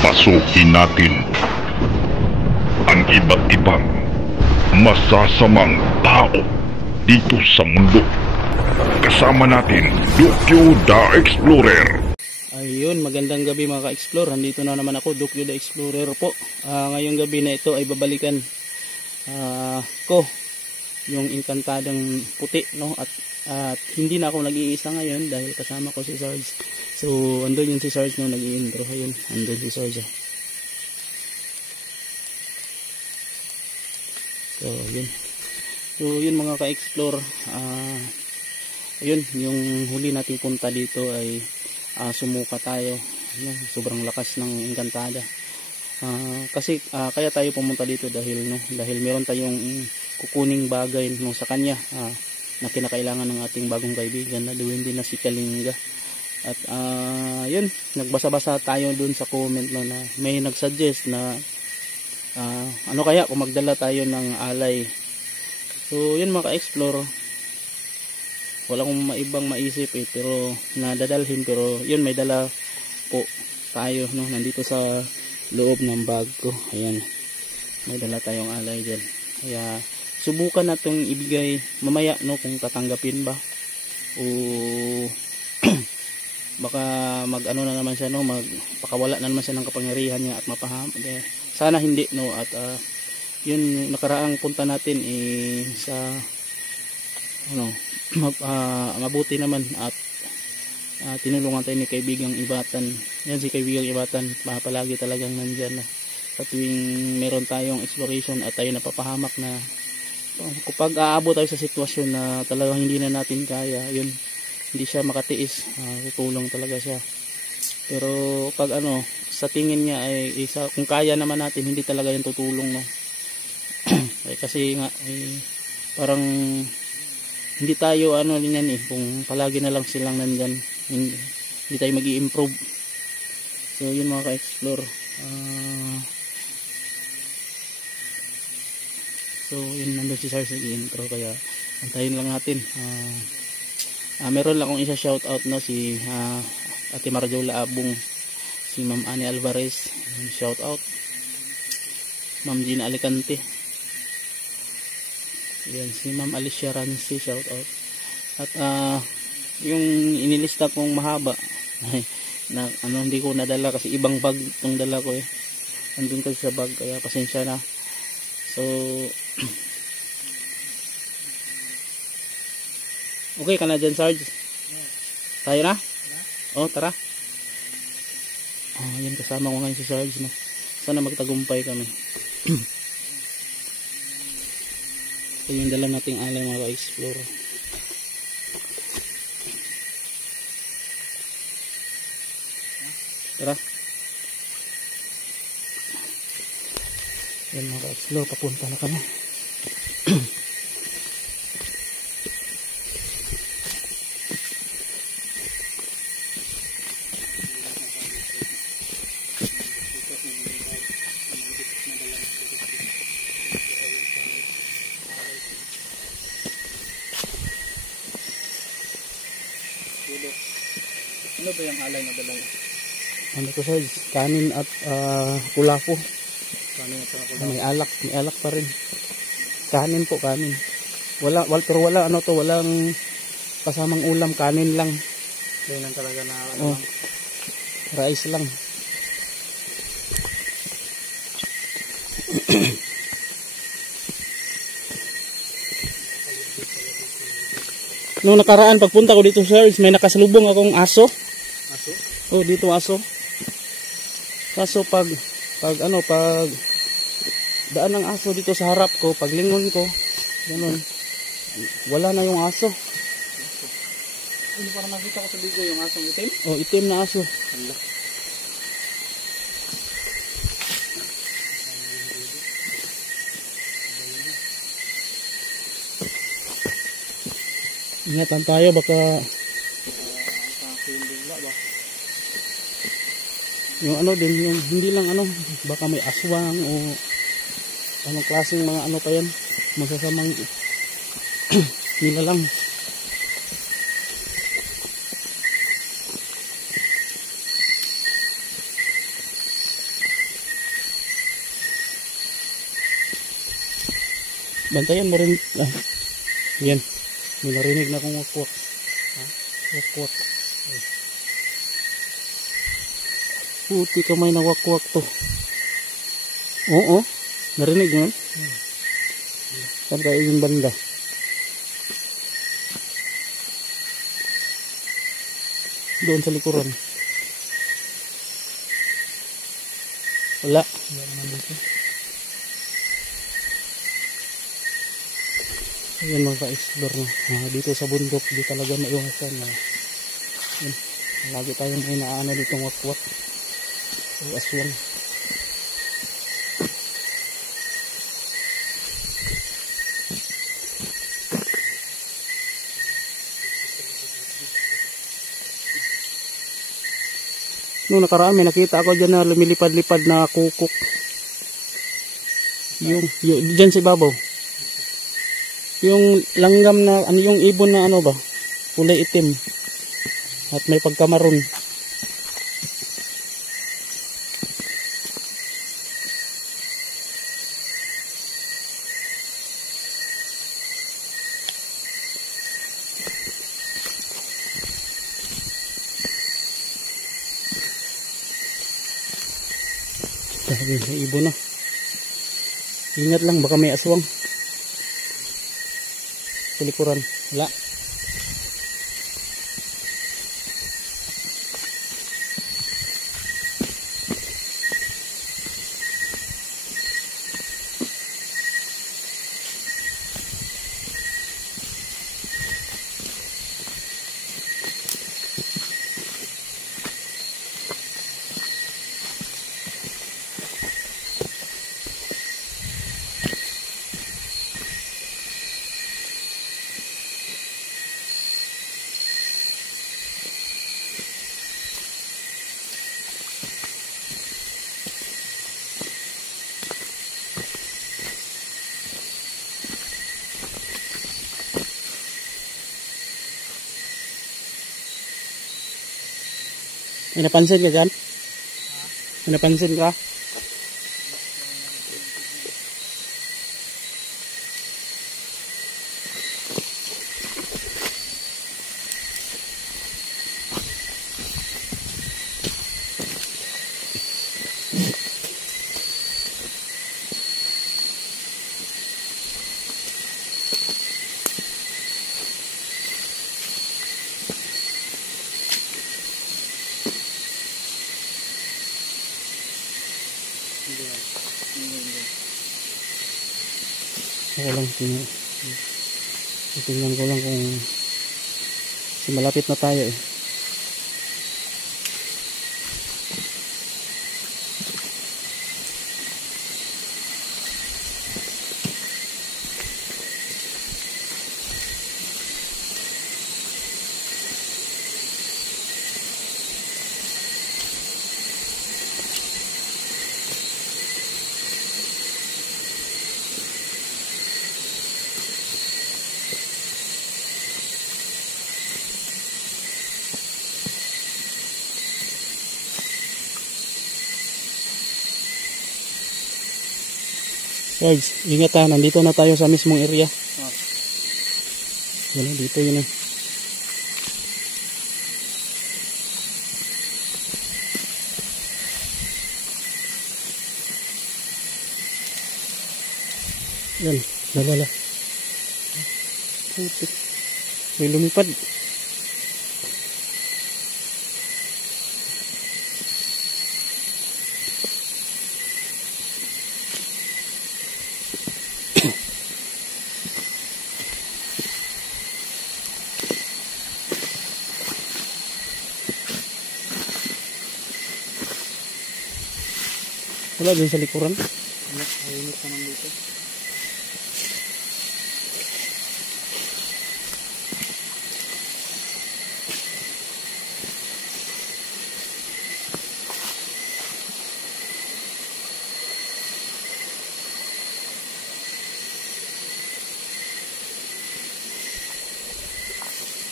Pasukin natin ang iba't ibang masasamang tao dito sa mundo. Kasama natin, Dokyo the Explorer. Ayun, magandang gabi mga ka-explore. Nandito na naman ako, Dokyo the Explorer po. Ngayong gabi na ito ay babalikan ko yung inkantadang puti, no? At hindi na ako nag-iisa ngayon dahil kasama ko si Sarge. So, andun yun si Sarge no, nag-i-intro. Ayun, andun si Sarge. So, yun mga ka-explore. Ayun, yung huli nating punta dito ay sumuka tayo. No? Sobrang lakas ng inkantada. Kasi kaya tayo pumunta dito dahil meron tayong kukuning bagay no, sa kanya na kinakailangan ng ating bagong kaibigan na duwende na si Kalinga. At yun, nagbasa-basa tayo dun sa comment no, na may nagsuggest na ano kaya kung magdala tayo ng alay. So yun mga ka-explore, wala akong maibang maisip pero nadadalhin, pero yun, may dala po tayo no, nandito sa loob ng bag ko. Ayan, may dala tayong alay dyan. Kaya subukan natong ibigay mamaya no, kung tatanggapin ba o baka mag-ano na naman siya no, magpakawala na naman siya ng kapangyarihan niya at mapaham. Sana hindi no. At yun, nakaraang punta natin sa ano, mabuti naman at tinulungan tayo ni kaibigang Ibatan. Yan si kaibigang Ibatan, palagi talagang nandyan no, sa tuwing meron tayong exploration at tayo napapahamak na kapag aabot tayo sa sitwasyon na talagang hindi na natin kaya, yun, hindi siya makatiis, tutulong talaga siya. Pero pag ano, sa tingin niya ay kung kaya naman natin, hindi talaga yung tutulong no. Kasi nga parang hindi tayo ano linyan kung palagi na lang silang nandyan, hindi tayo mag-i-improve. So yun mga ka-explore. So yun, nandun si Sarge nag-i-intro, kaya antayin lang natin. Meron lang akong isa shout out no, si Ate Marjola Abong, si Ma'am Annie Alvarez, shout out. Ma'am Gina Alicante, yan, si Ma'am Alicia Rancy, shout out. At yung inilista kong mahaba na ano, hindi ko nadala kasi ibang bag itong dala ko andun kasi sa bag, kaya pasensya na. So okay ka na dyan, Sarge? Tayo na? Oh, tara. Yan, kasama ko ngayon si Sarge no? Sana magtagumpay kami. So yung dala nating alay mga ka-explore. Tara. Yan mga ka-explore, papunta na kami. Ano ba yung alay na dala? Ano to, Sarge? Kanin at kulako. Kanin at kulako. May alak pa rin. Kanin po, kanin. Pero wala ano to, walang kasamang ulam, kanin lang. Kaya lang talaga na ano, rice lang. Nung nakaraan pagpunta ko dito, Sarge, may nakasalubong akong aso. Aso? Oh, dito aso. Kaso pag daan ng aso dito sa harap ko, pag lingon ko, ganun, wala na yung aso. Hindi parang nakita ko sa video yung asong itim? Oh, itim na aso. Allah. Ingatan tayo, baka yung ano din, yung hindi lang ano, baka may aswang o anong klaseng mga ano pa yan, masasamang nila lang. Bantayan mo rin. Ah, yan. May narinig na akong wakwak. Ha? Wakwak. Puti kamay na wakwak to. Oo. Narinig mo? Saan kayo yung banda? Doon sa likuran. Wala. Wala naman dito. Ayan mga ka-explore na. Dito sa bundok, di talaga maiwasan na. Lagi tayong may naano ditong wakwak. Ay aswang. Nung nakaraan may nakita ako dyan na lumilipad-lipad na kukok. Yung dyan si babaw. Yung langgam na, ano yung ibon na ano ba? Kulay itim. At may pagkamaroon. Sabi, may ibon na. Ingat lang, baka may aswang. Sa likuran. Wala. May napansin ka dyan? May napansin ka? Ako lang tingnan ko lang kung malapit na tayo eh. Guys, ingat ha, nandito na tayo sa mismong area. Yan, dito yun eh. Yan, lalala. Putik. May lumipad. Wala dun sa likuran. Ayunit naman dito.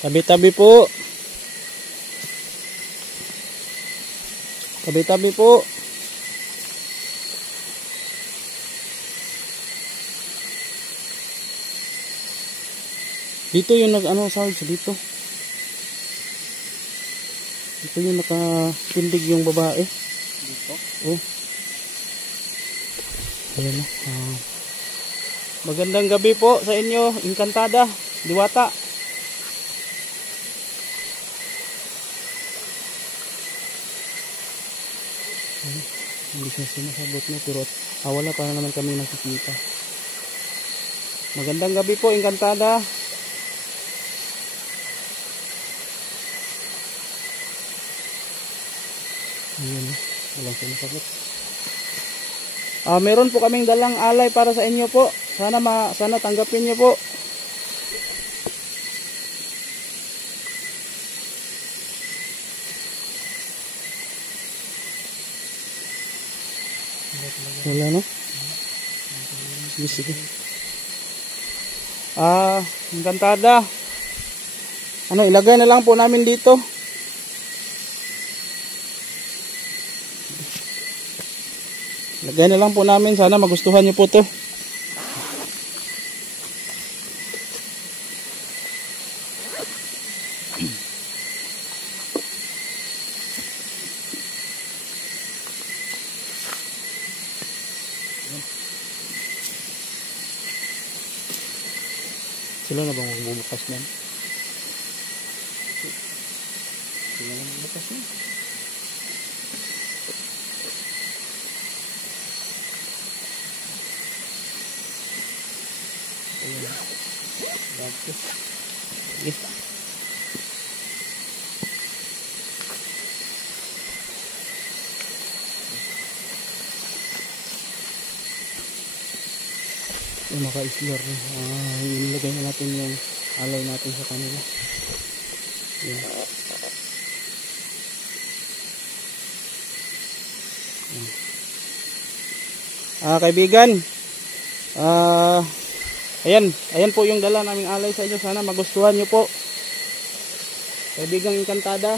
Tabi-tabi po. Tabi-tabi po. Dito yung nag-ano Sarge, dito. Dito yung nakatindig yung babae. Dito? Oh. Ayan na. Magandang gabi po sa inyo, Encantada, Diwata. Hindi siya sinasagot na pero wala pa naman kami nakikita. Magandang gabi po, Encantada. Ayan, walang sinasagot. Meron po kaming dalang alay para sa inyo po. Sana tanggapin niyo po. Wala no? Sige, sige. Encantada. Ilagay na lang po namin dito. Lagay na lang po namin. Sana magustuhan niyo po to. Sila na bang magbubukas niyan? Sila na magbubukas niyan? Sige. Yung maka-islar ilagay na natin yung alay natin sa kanila. Yan. Kaibigan, ayan po yung dala naming alay sa inyo. Sana magustuhan nyo po, kaibigang Encantada.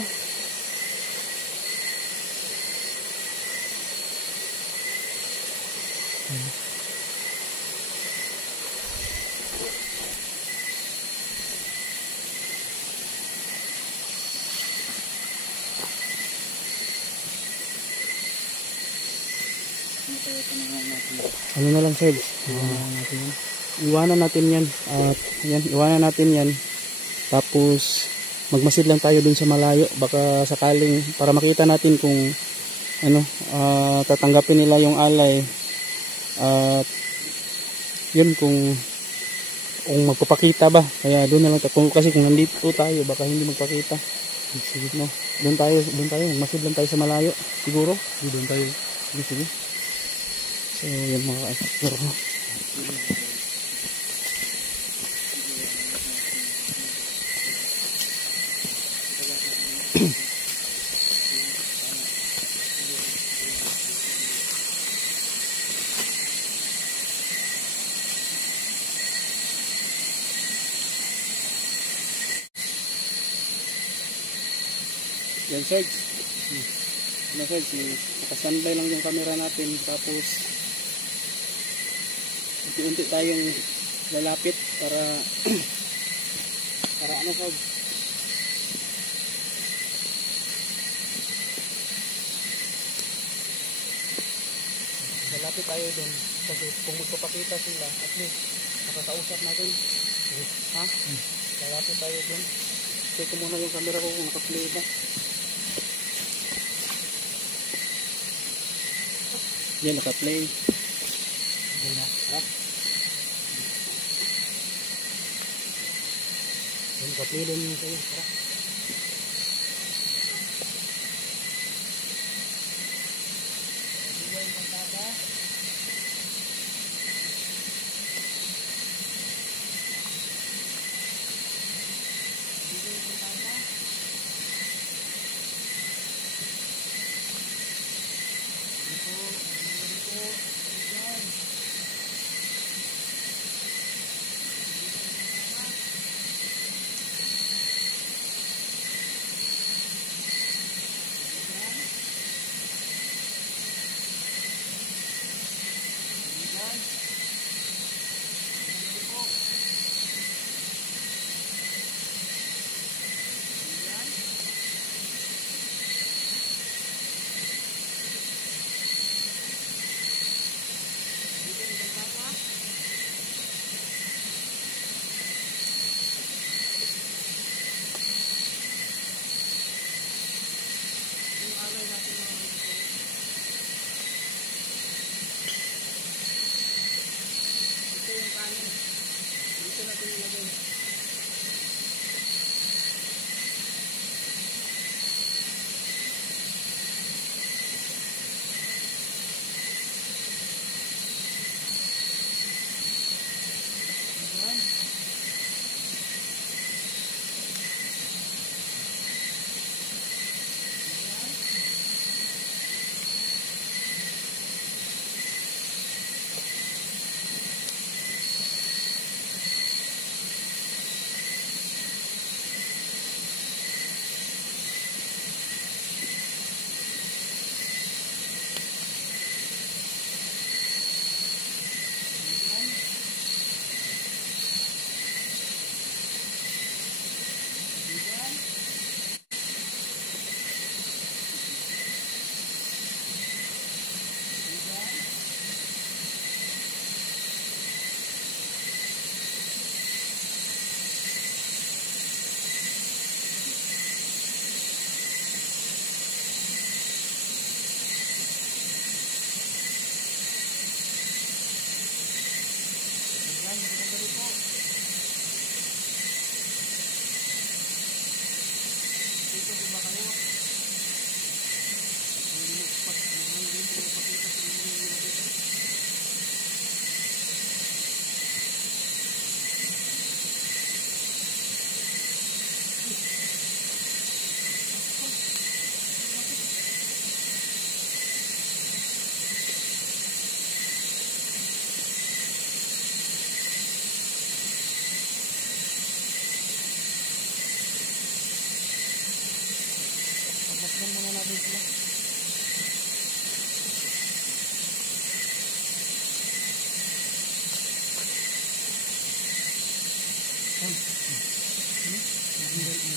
Ano na lang, Seb? Iwanan natin yan. At yan, iwanan natin yan. Tapos magmasid lang tayo dun sa malayo. Baka sakaling para makita natin kung tatanggapin nila yung alay. At yun, kung magpapakita ba. Kaya doon na lang tayo. Kasi kung nandito tayo, baka hindi magpakita. Sige mo. Doon tayo. Magmasid lang tayo sa malayo. Siguro. Doon tayo. Sige. So, yung mga actor. Yan, Serge. Serge, nakastandby lang yung camera natin. Tapos unti-unti tayong lalapit para Serge. Lalapit tayo dun kasi kung magpapakita sila at least nakakausap natin. Ha? Lalapit tayo dun. Check ko muna yung camera ko kung naka-play ba. Yan, naka-play. Yan na. Yan, naka-play din yung sa'yo. Tara.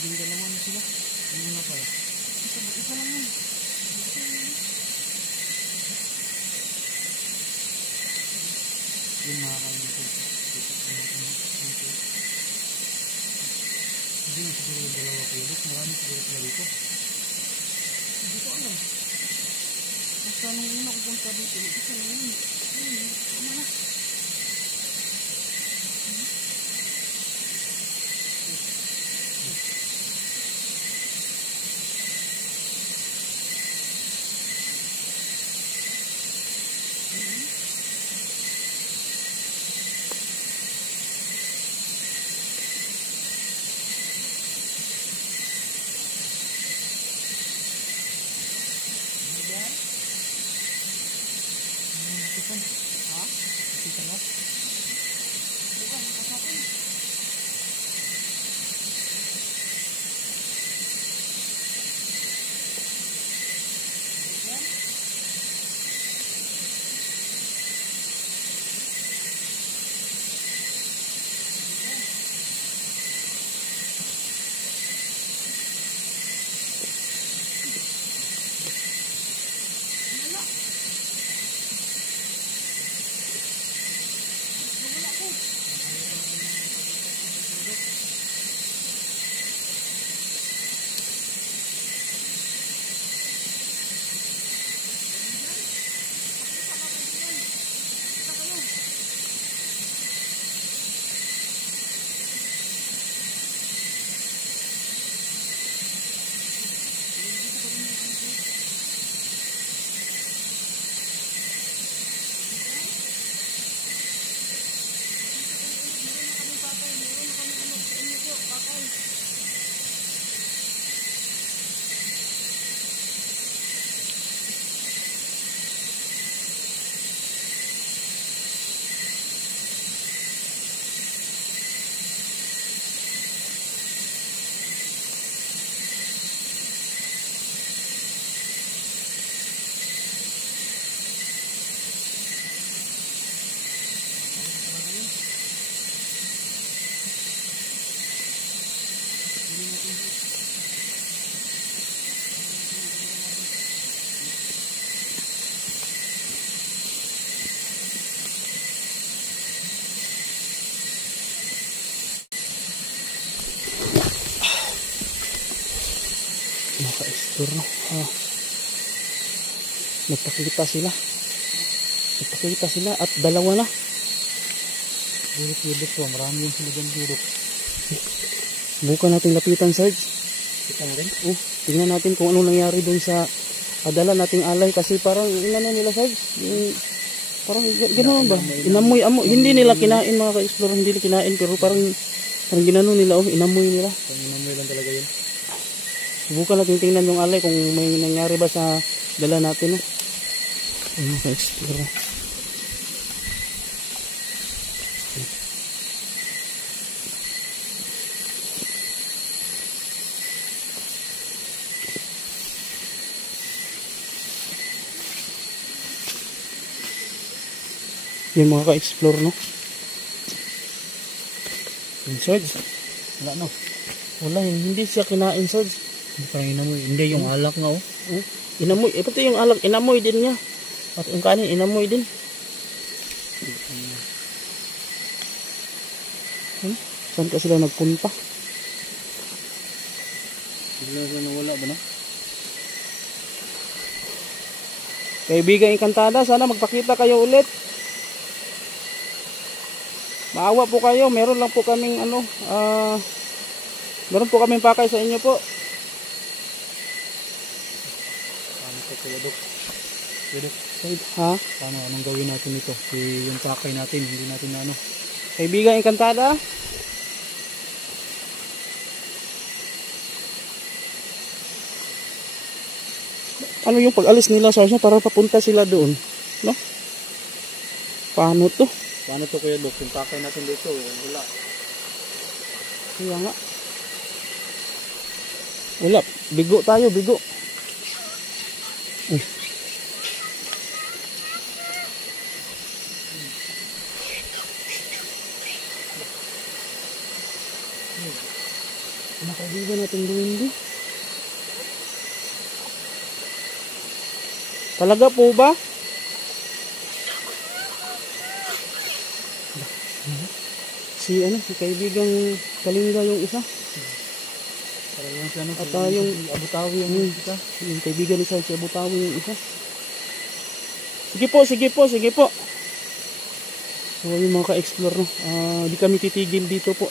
Naging dalawa na sila. Ano na pala? Isa lang yun. Yung mga kain dito. Hindi na siguro yung dalawa kayo. Marami siguro sila dito. Hindi ko alam. Basta nung una ko punta dito, isa lang yun. Ano na? Ha? Nakita mo? Diba, nakasapin. Naka-explore no. Nagpakita sila at dalawa na. Dudok po, marami yung sila dyan dudok. Bukan natin lapitan, Sarge. Kita natin? Tingnan natin kung anong nangyari doon sa adala nating alay kasi parang inano nila, Sarge. Parang gano'n ba? Inamoy, hindi nila kinain mga ka-explorer, hindi nila kinain pero parang ginano nila, inamoy nila. Inamoy lang talaga yun. Subukan natin tingnan yung alay kung may nangyari ba sa dala natin. Mga ka-explorer. Yung mga ka-explore, no? Yung Sarge, wala no? Wala, hindi siya kinain, Sarge. Parang inamoy, hindi yung alak nga, inamoy, pati yung alak, inamoy din niya. At yung kanin, inamoy din. Saan ka sila nagpunta? Sila nawala ba, no? Kaibigan Encantada, sana magpakita kayo ulit. Maawa po kayo, meron lang po kaming meron po kaming pakay sa inyo po. Paano po kayo, Dok? Ha? Paano, anong gawin natin ito? Yung pakay natin, hindi natin na ano. Kaibigan Encantada? Ano yung pag-alis nila sa para papunta sila doon? No? Paano to? Paano to kuya Dok? Yung pakay natin dito, wala. Kaya nga. Wala. Bigo tayo, bigo. Nakaibigan natin duwindi. Talaga po ba? Si kaibigang Kalinga yung isa. At yung Abutawi yung isa. Yung kaibigan ni Sarge Abutawi yung isa. Sige po. So yung mga ka-explore, no. Di kami titigil dito po.